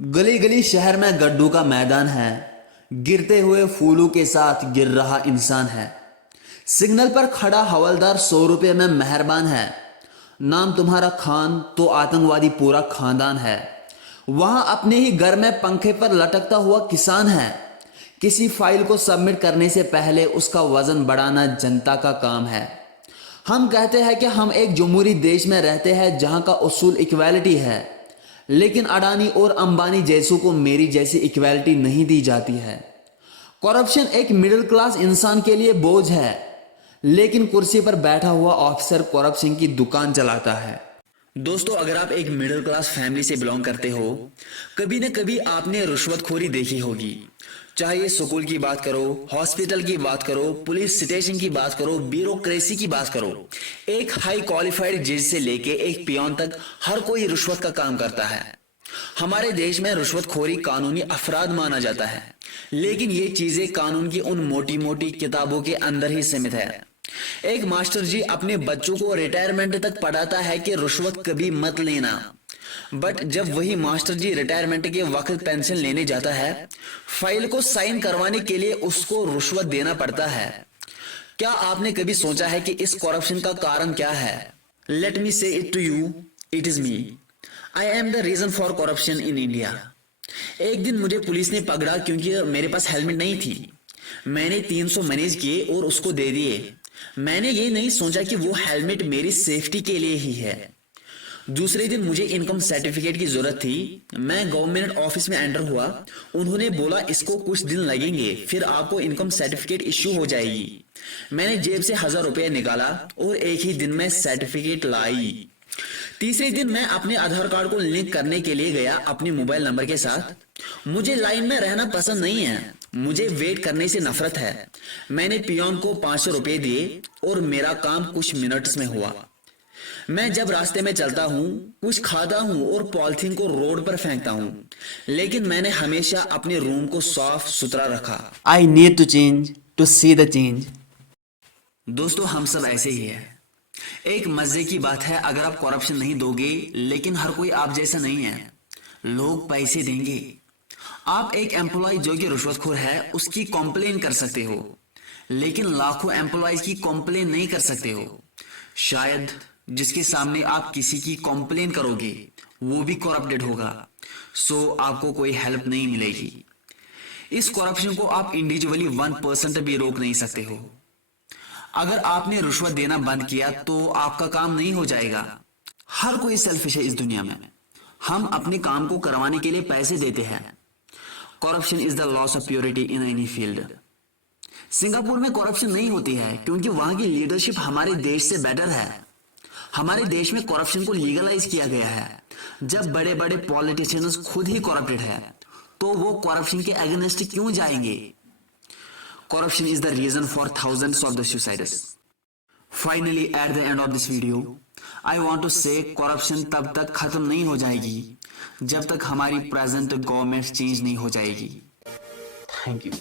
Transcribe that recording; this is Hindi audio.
गली गली शहर में गड्ढों का मैदान है, गिरते हुए फूलों के साथ गिर रहा इंसान है। सिग्नल पर खड़ा हवलदार 100 रुपये में मेहरबान है। नाम तुम्हारा खान तो आतंकवादी पूरा खानदान है। वहां अपने ही घर में पंखे पर लटकता हुआ किसान है। किसी फाइल को सबमिट करने से पहले उसका वजन बढ़ाना जनता का काम है। हम कहते हैं कि हम एक जमहूरी देश में रहते हैं जहां का उसूल इक्वालिटी है, लेकिन अडानी और अंबानी जैसों को मेरी जैसी इक्वालिटी नहीं दी जाती है। करप्शन एक मिडिल क्लास इंसान के लिए बोझ है, लेकिन कुर्सी पर बैठा हुआ ऑफिसर करप्शन की दुकान चलाता है। दोस्तों, अगर आप एक मिडिल क्लास फैमिली से बिलोंग करते हो, कभी न कभी आपने रिश्वतखोरी देखी होगी। चाहे ये स्कूल की बात करो, हॉस्पिटल की बात करो, पुलिस स्टेशन की बात करो, ब्यूरोक्रेसी की बात करो, एक हाई क्वालिफाइड जज से लेके एक पियोन तक हर कोई रिश्वत का काम करता है। हमारे देश में रिश्वतखोरी कानूनी अपराध माना जाता है, लेकिन ये चीजें कानून की उन मोटी मोटी किताबों के अंदर ही सीमित है। एक मास्टर जी अपने बच्चों को रिटायरमेंट तक पढ़ाता है कि रिश्वत कभी मत लेना, बट जब वही मास्टर जी रिटायरमेंट के वक्त पेंशन लेने जाता है, फाइल को साइन करवाने के लिए उसको रिश्वत देना पड़ता है। क्या आपने कभी सोचा है कि इस करप्शन का कारण क्या है? Let me say it to you, it is me. I am the reason for corruption in India. एक दिन मुझे पुलिस ने पकड़ा क्योंकि मेरे पास हेलमेट नहीं थी। मैंने 300 मैनेज किए और उसको दे दिए। मैंने ये नहीं सोचा कि वो हेलमेट मेरी सेफ्टी के लिए ही है। दूसरे दिन मुझे इनकम सर्टिफिकेट की जरूरत थी। मैं गवर्नमेंट ऑफिस में एंटर हुआ। उन्होंने बोला इसको कुछ दिन लगेंगे, फिर आपको इनकम सर्टिफिकेट इश्यू हो जाएगी। मैंने जेब से 1000 रुपये निकाला और एक ही दिन में सर्टिफिकेट लाई। तीसरे दिन मैं अपने आधार कार्ड को लिंक करने के लिए गया अपने मोबाइल नंबर के साथ। मुझे लाइन में रहना पसंद नहीं है, मुझे वेट करने से नफरत है। मैंने पियोन को 500 रुपये दिए और मेरा काम कुछ मिनट्स में हुआ। मैं जब रास्ते में चलता हूँ, कुछ खाता हूँ और पॉलिथीन को रोड पर फेंकता हूँ, लेकिन मैंने हमेशा अपने रूम को साफ सुथरा रखा। I need to change to see the change. दोस्तों, हम सब ऐसे ही है। एक मजे की बात है, अगर आप करप्शन नहीं दोगे, लेकिन हर कोई आप जैसा नहीं है। लोग पैसे देंगे। आप एक एम्प्लॉय जो कि रिश्वतखोर है उसकी कॉम्प्लेन कर सकते हो, लेकिन लाखों एम्प्लॉयज की कॉम्प्लेन नहीं कर सकते हो। शायद जिसके सामने आप किसी की कॉम्प्लेन करोगे वो भी करप्टेड होगा, सो आपको कोई हेल्प नहीं मिलेगी। इस करप्शन को आप इंडिविजुअली 1% भी रोक नहीं सकते हो। अगर आपने रिश्वत देना बंद किया तो आपका काम नहीं हो जाएगा। हर कोई सेल्फिश है इस दुनिया में। हम अपने काम को करवाने के लिए पैसे देते हैं। Corruption is the loss of purity in any field. Singapore में करप्शन नहीं होती है क्योंकि वहां की लीडरशिप हमारे देश से बेटर है। हमारे देश में करप्शन को लीगलाइज किया गया है। जब बड़े बड़े पॉलिटिशियंस खुद ही करप्टेड है तो वो करप्शन के अगेंस्ट क्यों जाएंगे? Corruption is the reason for thousands of the suicides. Finally, at the end of this video, I want to say corruption तब तक खत्म नहीं हो जाएगी जब तक हमारी प्रेजेंट गवर्नमेंट चेंज नहीं हो जाएगी। Thank you.